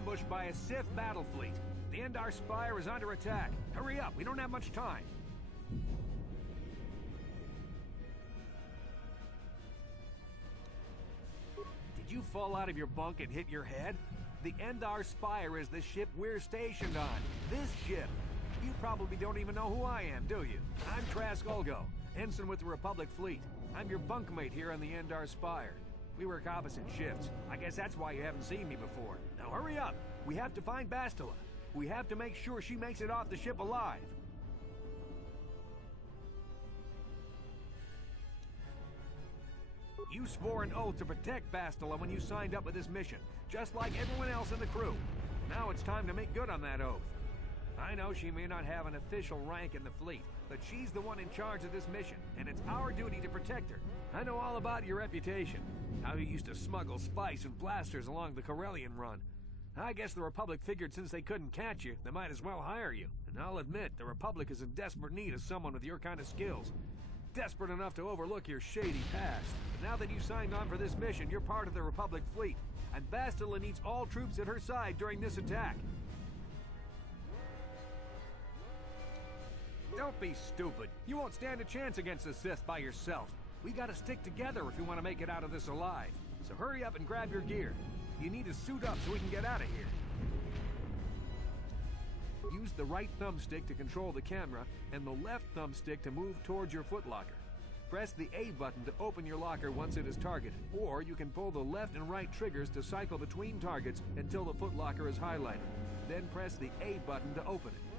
ambushed by a Sith battle fleet. The Endar Spire is under attack. Hurry up, we don't have much time. Did you fall out of your bunk and hit your head? The Endar Spire is the ship we're stationed on. This ship. You probably don't even know who I am, do you? I'm Trask Ulgo, ensign with the Republic Fleet. I'm your bunkmate here on the Endar Spire. We work opposite shifts. I guess that's why you haven't seen me before. Now hurry up! We have to find Bastila. We have to make sure she makes it off the ship alive. You swore an oath to protect Bastila when you signed up with this mission, just like everyone else in the crew. Now it's time to make good on that oath. I know she may not have an official rank in the fleet, but she's the one in charge of this mission, and it's our duty to protect her. I know all about your reputation, how you used to smuggle spice and blasters along the Corellian run. I guess the Republic figured since they couldn't catch you, they might as well hire you. And I'll admit, the Republic is in desperate need of someone with your kind of skills. Desperate enough to overlook your shady past. But now that you signed on for this mission, you're part of the Republic fleet, and Bastila needs all troops at her side during this attack. Don't be stupid. You won't stand a chance against the Sith by yourself. We gotta stick together if we want to make it out of this alive. So hurry up and grab your gear. You need to suit up so we can get out of here. Use the right thumbstick to control the camera and the left thumbstick to move towards your footlocker. Press the A button to open your locker once it is targeted, or you can pull the left and right triggers to cycle between targets until the footlocker is highlighted. Then press the A button to open it.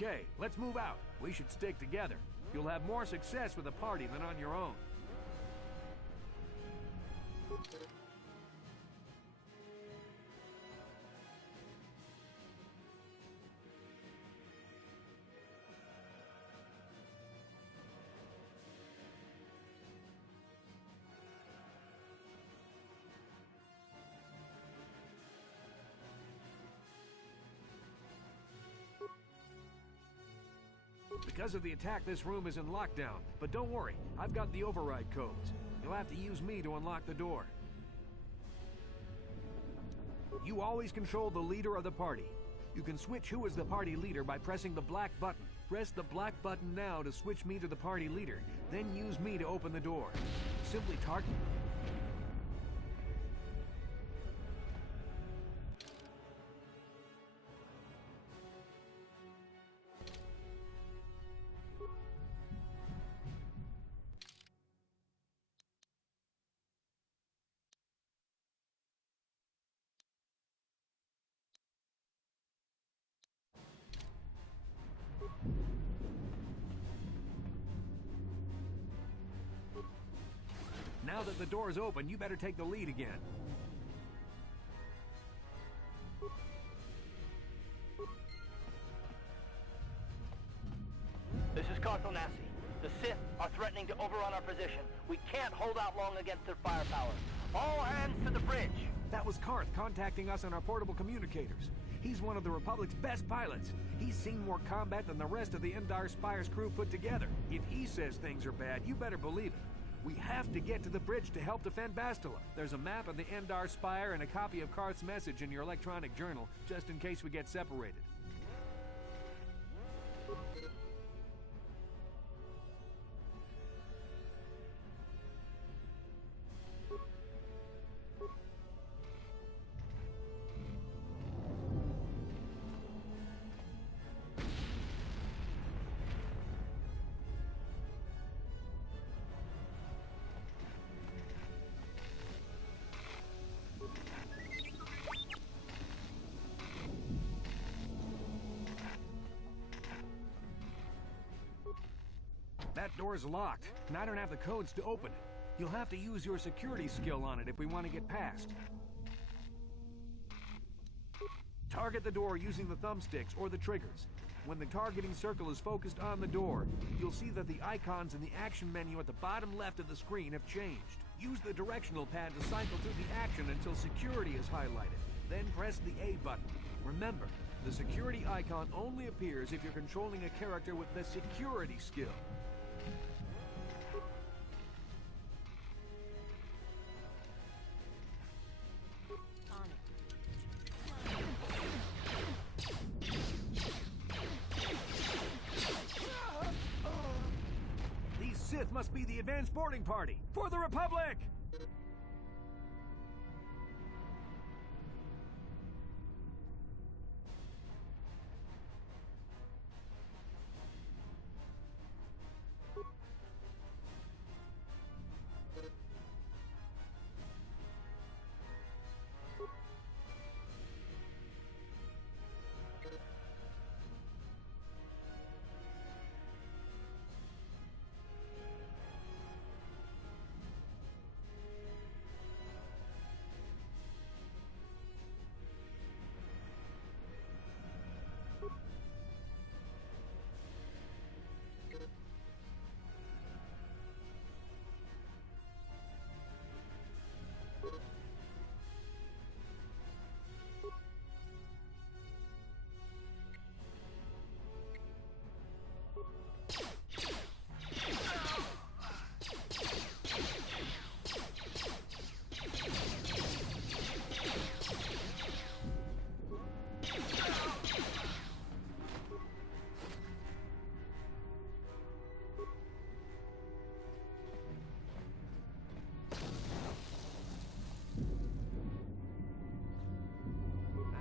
Okay, let's move out. We should stick together. You'll have more success with a party than on your own. Because of the attack, this room is in lockdown. But don't worry, I've got the override codes. You'll have to use me to unlock the door. You always control the leader of the party. You can switch who is the party leader by pressing the black button. Press the black button now to switch me to the party leader, then use me to open the door. Simply target... Now that the door is open, you better take the lead again. This is KOTOR XB1. The Sith are threatening to overrun our position. We can't hold out long against their firepower. All hands to the bridge! That was Karth contacting us on our portable communicators. He's one of the Republic's best pilots. He's seen more combat than the rest of the Endar Spire's crew put together. If he says things are bad, you better believe it. We have to get to the bridge to help defend Bastila. There's a map of the Endar Spire and a copy of Karth's message in your electronic journal, just in case we get separated. That door's locked, and I don't have the codes to open it. You'll have to use your security skill on it if we want to get past. Target the door using the thumbsticks or the triggers. When the targeting circle is focused on the door, you'll see that the icons in the action menu at the bottom left of the screen have changed. Use the directional pad to cycle through the action until security is highlighted. Then press the A button. Remember, the security icon only appears if you're controlling a character with the security skill. Sith must be the advanced boarding party for the Republic!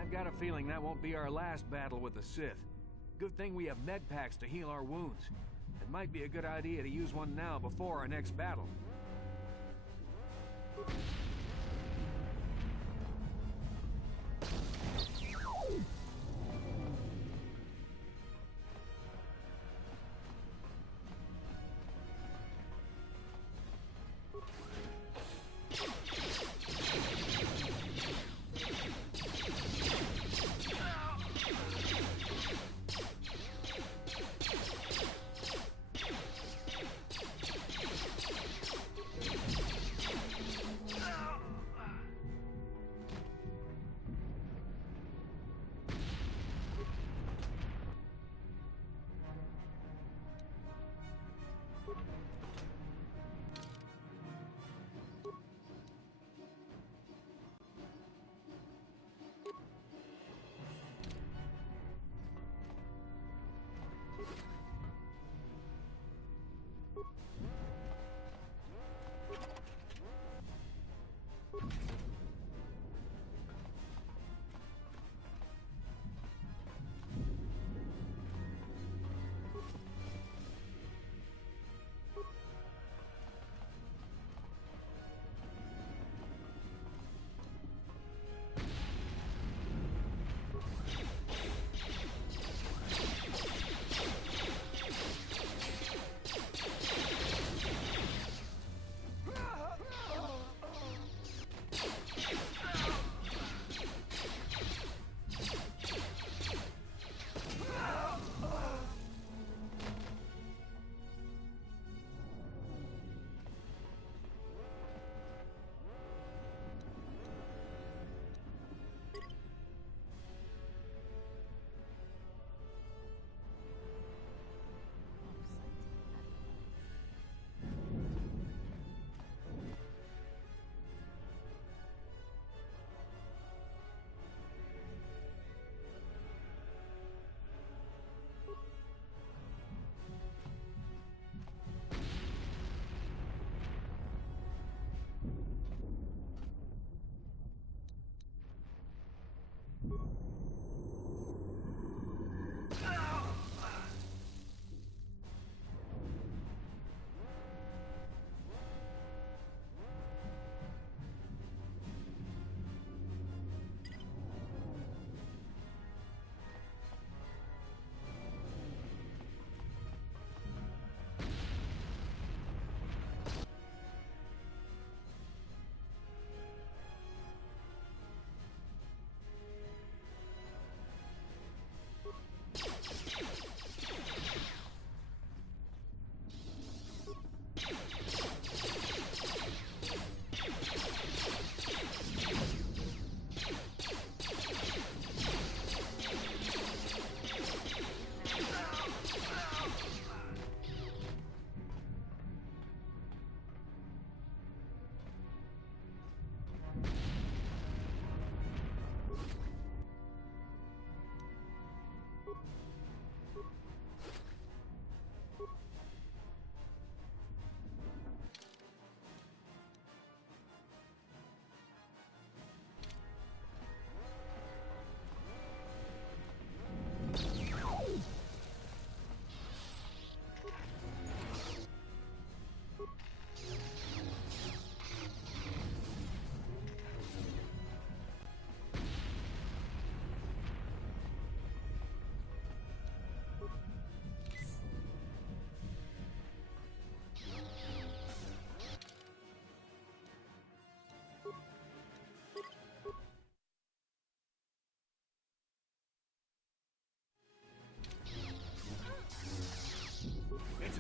I've got a feeling that won't be our last battle with the Sith. Good thing we have med packs to heal our wounds. It might be a good idea to use one now before our next battle.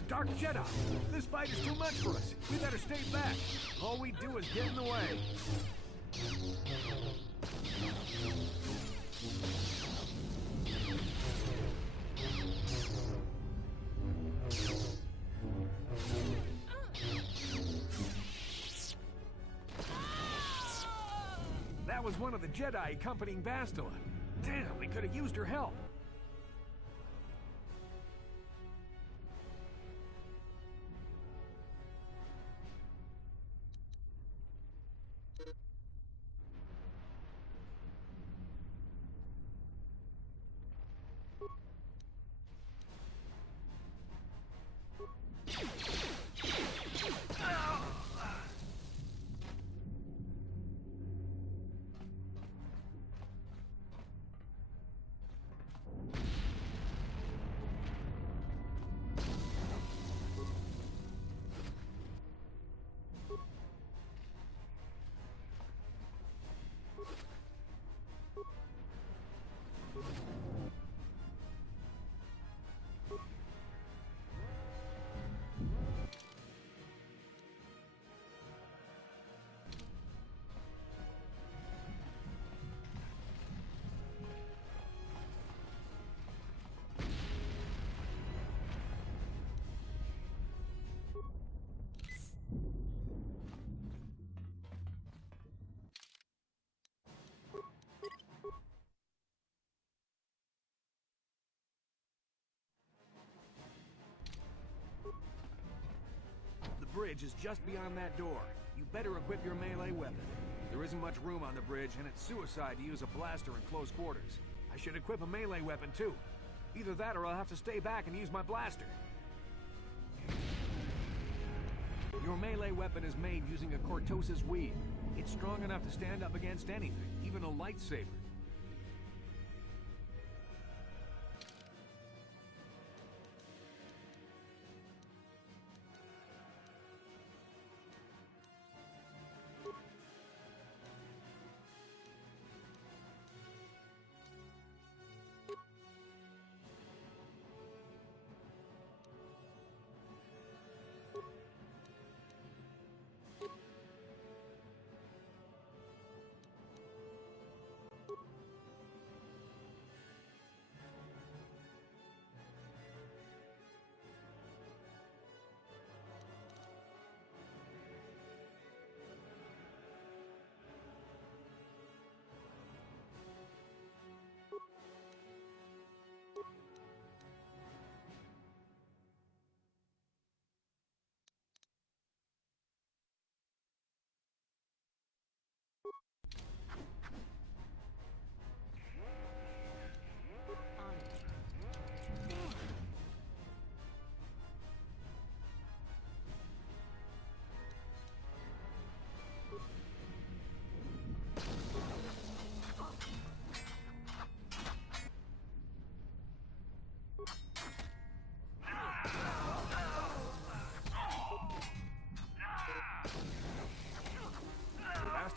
Dark Jedi! This fight is too much for us. We better stay back. All we do is get in the way. That was one of the Jedi accompanying Bastila. Damn, we could have used her help. The bridge is just beyond that door. You better equip your melee weapon. There isn't much room on the bridge, and it's suicide to use a blaster in close quarters. I should equip a melee weapon, too. Either that or I'll have to stay back and use my blaster. Your melee weapon is made using a Cortosis weave. It's strong enough to stand up against anything, even a lightsaber.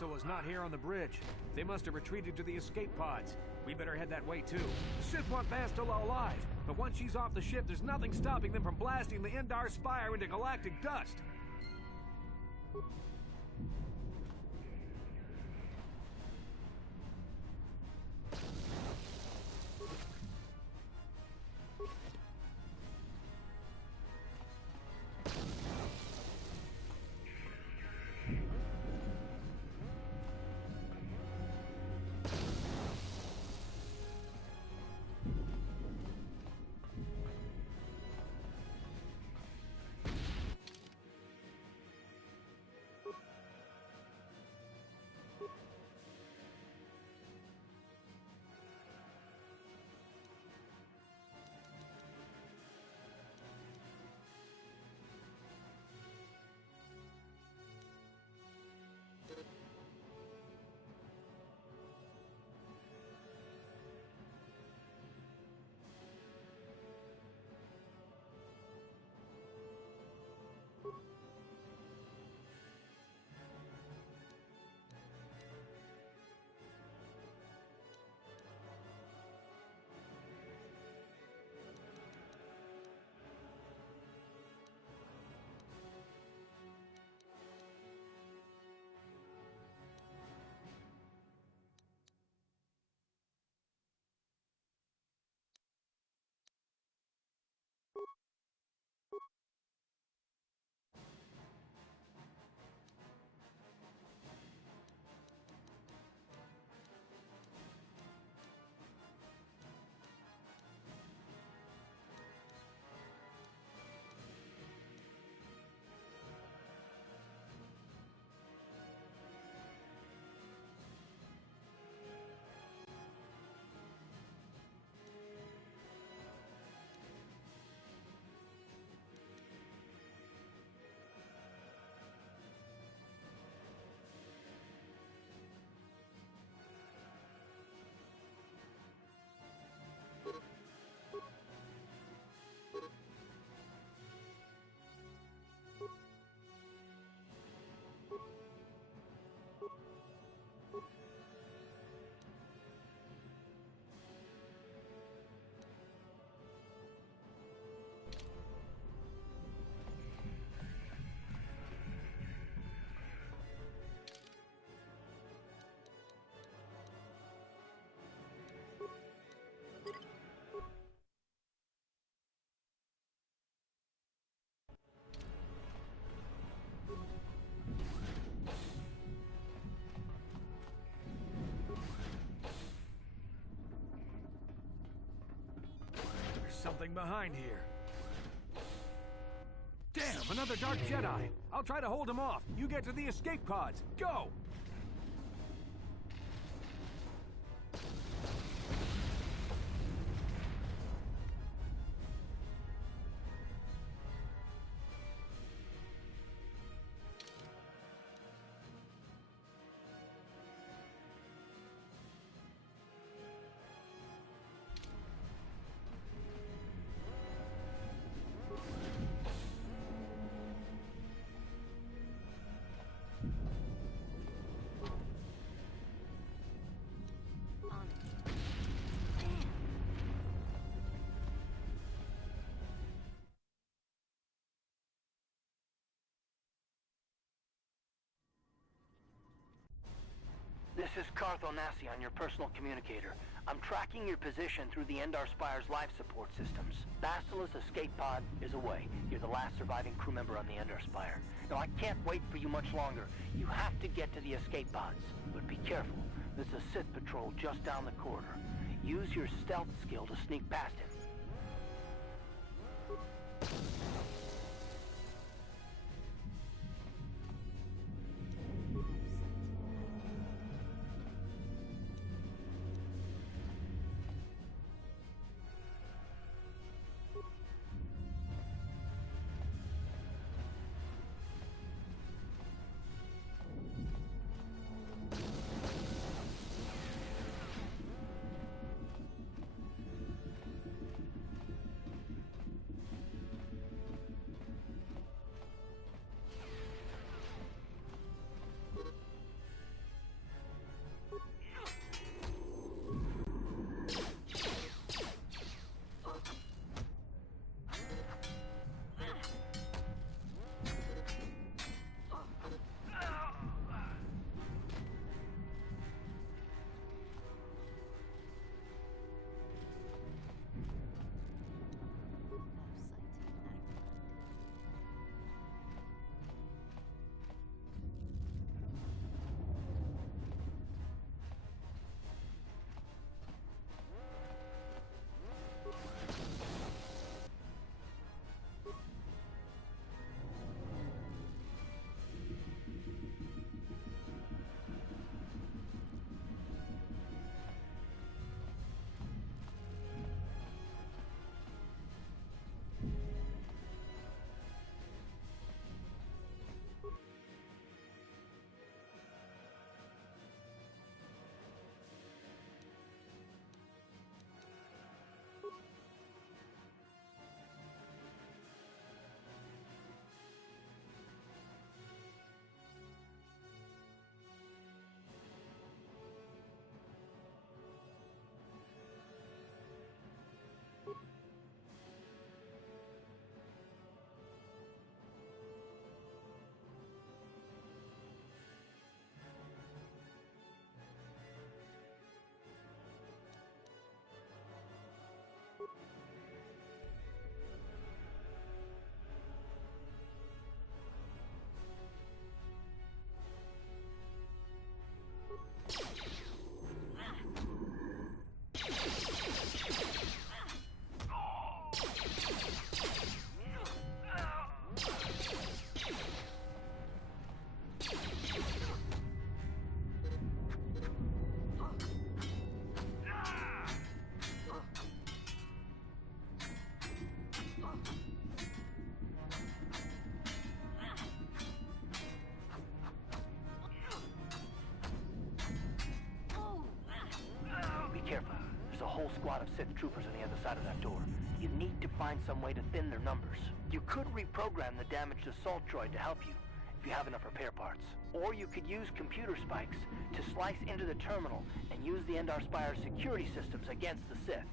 Bastila's not here on the bridge. They must have retreated to the escape pods. We better head that way, too. The Sith want Bastila alive, but once she's off the ship, there's nothing stopping them from blasting the Endar Spire into galactic dust. something behind here. Damn, another Dark Jedi! I'll try to hold him off. You get to the escape pods. Go! This is KOTOR on your personal communicator. I'm tracking your position through the Endar Spire's life support systems. Bastila's escape pod is away. You're the last surviving crew member on the Endar Spire. Now, I can't wait for you much longer. You have to get to the escape pods. But be careful. There's a Sith patrol just down the corridor. Use your stealth skill to sneak past him. Squad of Sith troopers on the other side of that door. You need to find some way to thin their numbers. You could reprogram the damaged assault droid to help you, if you have enough repair parts. Or you could use computer spikes to slice into the terminal and use the Endar Spire's security systems against the Sith.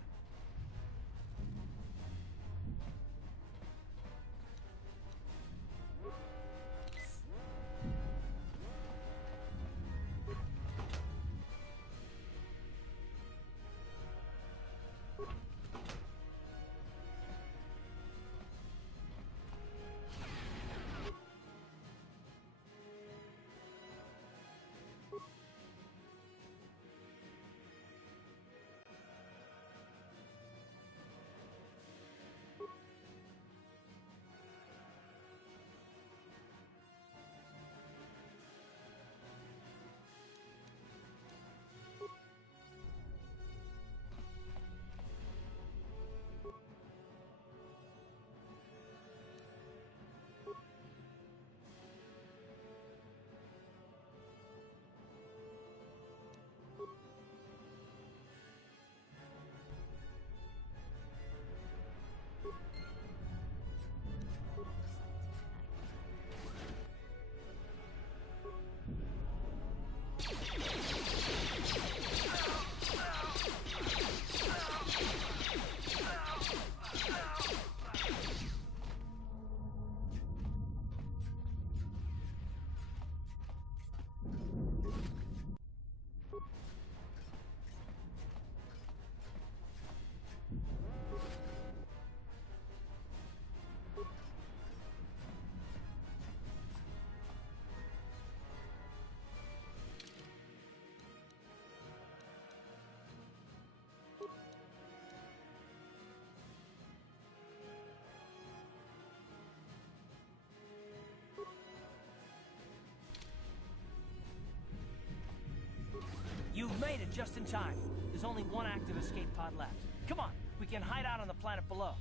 made it just in time. There's only one active escape pod left. Come on, we can hide out on the planet below.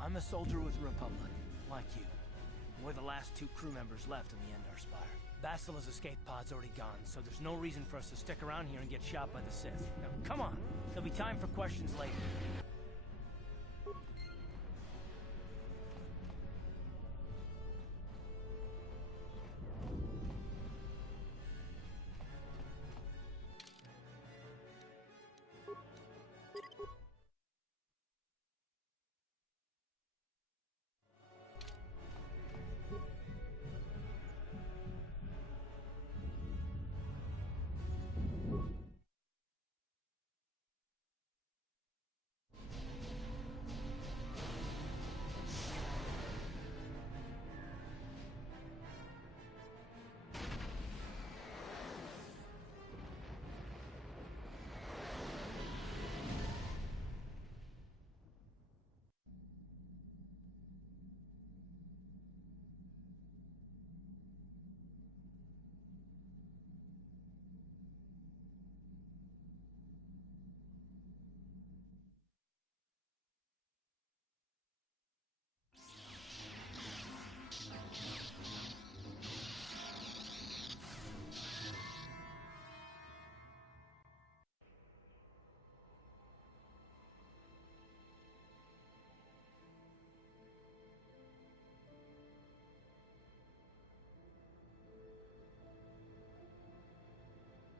I'm a soldier with the Republic, like you. We're the last two crew members left in the Endar Spire. Bastila's escape pod's already gone, so there's no reason for us to stick around here and get shot by the Sith. Now, come on! There'll be time for questions later.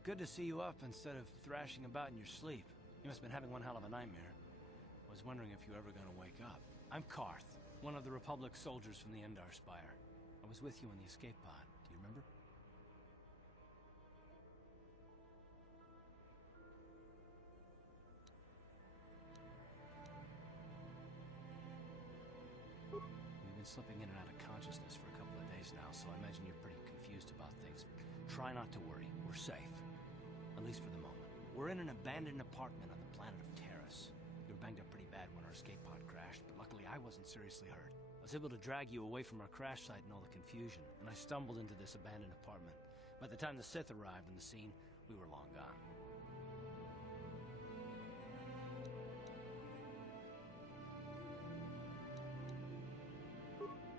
Good to see you up instead of thrashing about in your sleep. You must have been having one hell of a nightmare. I was wondering if you were ever gonna wake up. I'm Karth, one of the Republic soldiers from the Endar Spire. I was with you in the escape pod. Do you remember? We've been slipping in and out of consciousness for a couple of days now, so I imagine you're pretty confused about things. Try not to worry. We're safe. At least for the moment. We're in an abandoned apartment on the planet of Terrace. We were banged up pretty bad when our escape pod crashed, but luckily I wasn't seriously hurt. I was able to drag you away from our crash site and all the confusion, and I stumbled into this abandoned apartment. By the time the Sith arrived on the scene, we were long gone.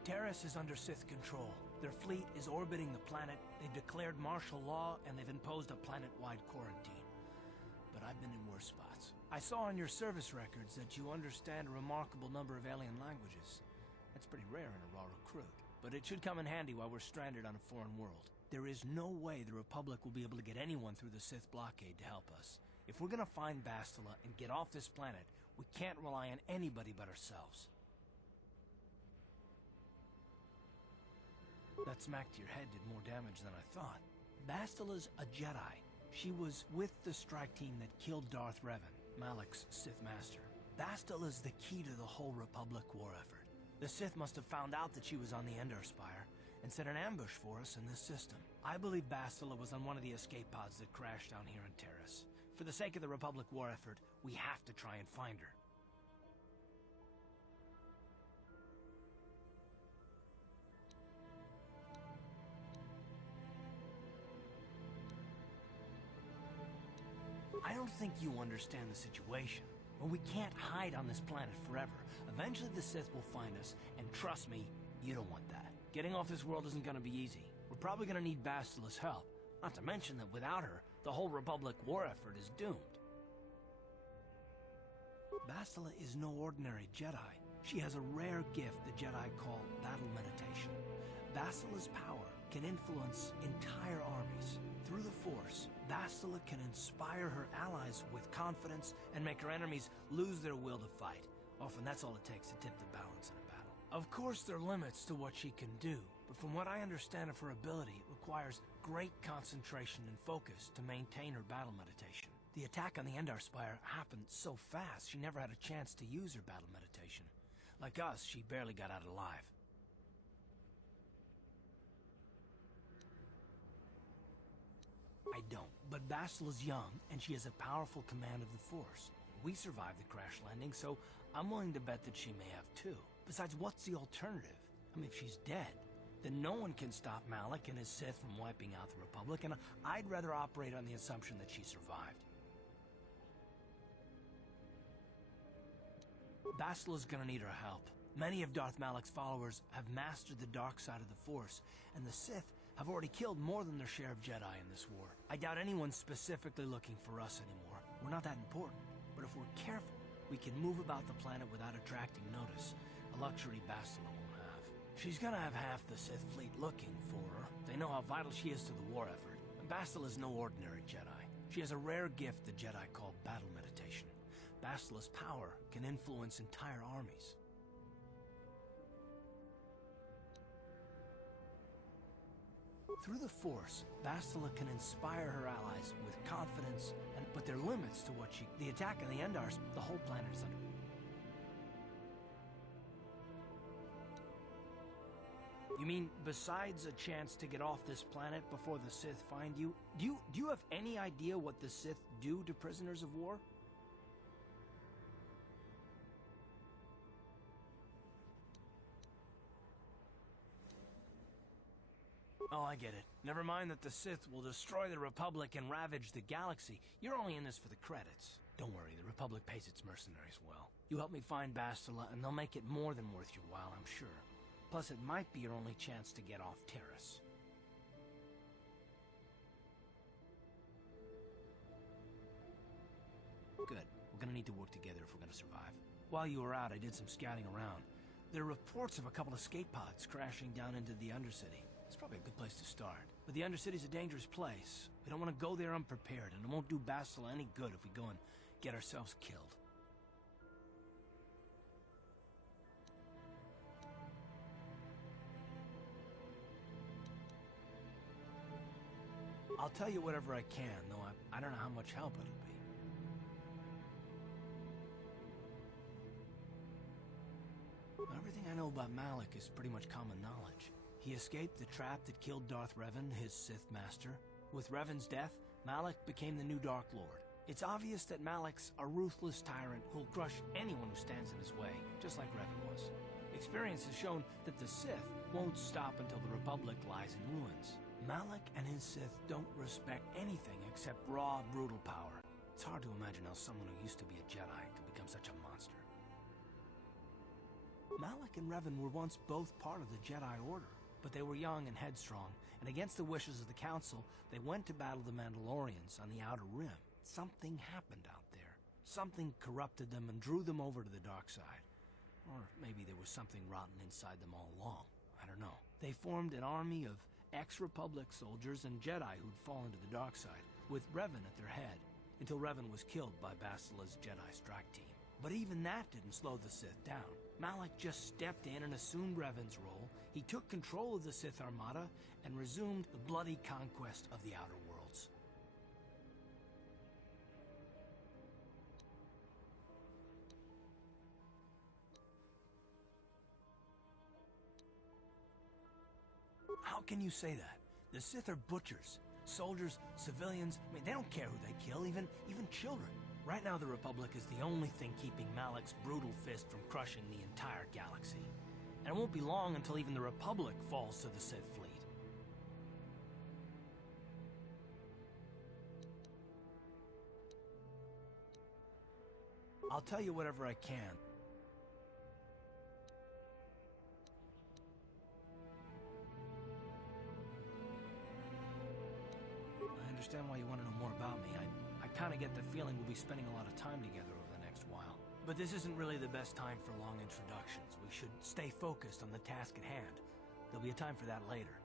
Terrace is under Sith control. Their fleet is orbiting the planet, they've declared martial law, and they've imposed a planet-wide quarantine. But I've been in worse spots. I saw on your service records that you understand a remarkable number of alien languages. That's pretty rare in a raw recruit. But it should come in handy while we're stranded on a foreign world. There is no way the Republic will be able to get anyone through the Sith blockade to help us. If we're gonna find Bastila and get off this planet, we can't rely on anybody but ourselves. That smack to your head did more damage than I thought. Bastila's a Jedi. She was with the strike team that killed Darth Revan, Malak's Sith Master. Bastila's the key to the whole Republic war effort. The Sith must have found out that she was on the Endar Spire and set an ambush for us in this system. I believe Bastila was on one of the escape pods that crashed down here in Terrace. For the sake of the Republic war effort, we have to try and find her. I don't think you understand the situation. Well, we can't hide on this planet forever. Eventually the Sith will find us, and trust me, you don't want that. Getting off this world isn't gonna be easy. We're probably gonna need Bastila's help. Not to mention that without her, the whole Republic war effort is doomed. Bastila is no ordinary Jedi. She has a rare gift the Jedi call battle meditation. Bastila's power can influence entire armies. Through the Force, Bastila can inspire her allies with confidence and make her enemies lose their will to fight. Often that's all it takes to tip the balance in a battle. Of course there are limits to what she can do, but from what I understand of her ability, it requires great concentration and focus to maintain her battle meditation. The attack on the Endar Spire happened so fast, she never had a chance to use her battle meditation. Like us, she barely got out alive. I don't, but Bastila's young, and she has a powerful command of the Force. We survived the crash landing, so I'm willing to bet that she may have too. Besides, what's the alternative? I mean, if she's dead, then no one can stop Malik and his Sith from wiping out the Republic, and I'd rather operate on the assumption that she survived. Basila's gonna need our help. Many of Darth Malik's followers have mastered the dark side of the Force, and the Sith have already killed more than their share of Jedi in this war. I doubt anyone's specifically looking for us anymore. We're not that important, but if we're careful, we can move about the planet without attracting notice, a luxury Bastila won't have. She's gonna have half the Sith fleet looking for her. They know how vital she is to the war effort. And Bastila's no ordinary Jedi. She has a rare gift the Jedi call battle meditation. Bastila's power can influence entire armies. Through the Force, Bastila can inspire her allies with confidence, but there are limits to what the attack on the Endars, the whole planet is under. You mean, besides a chance to get off this planet before the Sith find you, do you have any idea what the Sith do to prisoners of war? Oh, I get it. Never mind that the Sith will destroy the Republic and ravage the galaxy. You're only in this for the credits. Don't worry, the Republic pays its mercenaries well. You help me find Bastila, and they'll make it more than worth your while, I'm sure. Plus, it might be your only chance to get off Terrace. Good. We're gonna need to work together if we're gonna survive. While you were out, I did some scouting around. There are reports of a couple of escape pods crashing down into the Undercity. It's probably a good place to start. But the Undercity's a dangerous place. We don't want to go there unprepared, and it won't do Bastila any good if we go and get ourselves killed. I'll tell you whatever I can, though I don't know how much help it'll be. Everything I know about Malik is pretty much common knowledge. He escaped the trap that killed Darth Revan, his Sith master. With Revan's death, Malik became the new Dark Lord. It's obvious that Malik's a ruthless tyrant who'll crush anyone who stands in his way, just like Revan was. Experience has shown that the Sith won't stop until the Republic lies in ruins. Malik and his Sith don't respect anything except raw, brutal power. It's hard to imagine how someone who used to be a Jedi could become such a monster. Malik and Revan were once both part of the Jedi Order, but they were young and headstrong, and against the wishes of the Council, they went to battle the Mandalorians on the Outer Rim. Something happened out there. Something corrupted them and drew them over to the dark side. Or maybe there was something rotten inside them all along. I don't know. They formed an army of ex-Republic soldiers and Jedi who'd fallen to the dark side, with Revan at their head, until Revan was killed by Bastila's Jedi strike team. But even that didn't slow the Sith down. Malik just stepped in and assumed Revan's role. He took control of the Sith Armada and resumed the bloody conquest of the Outer Worlds. How can you say that? The Sith are butchers. Soldiers, civilians, I mean, they don't care who they kill, even children. Right now, the Republic is the only thing keeping Malik's brutal fist from crushing the entire galaxy. And it won't be long until even the Republic falls to the Sith fleet. I'll tell you whatever I can. I understand why you want to know more about me. I kind of get the feeling we'll be spending a lot of time together over the next while. But this isn't really the best time for long introductions. We should stay focused on the task at hand. There'll be a time for that later.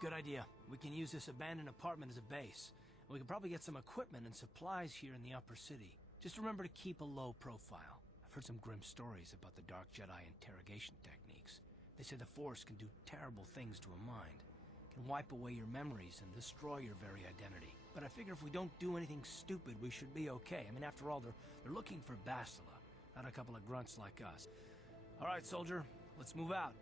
Good idea. We can use this abandoned apartment as a base. We can probably get some equipment and supplies here in the upper city. Just remember to keep a low profile. I've heard some grim stories about the Dark Jedi interrogation techniques. They say the Force can do terrible things to a mind. It can wipe away your memories and destroy your very identity. But I figure if we don't do anything stupid, we should be okay. I mean, after all, they're looking for Bastila, not a couple of grunts like us. All right, soldier, let's move out.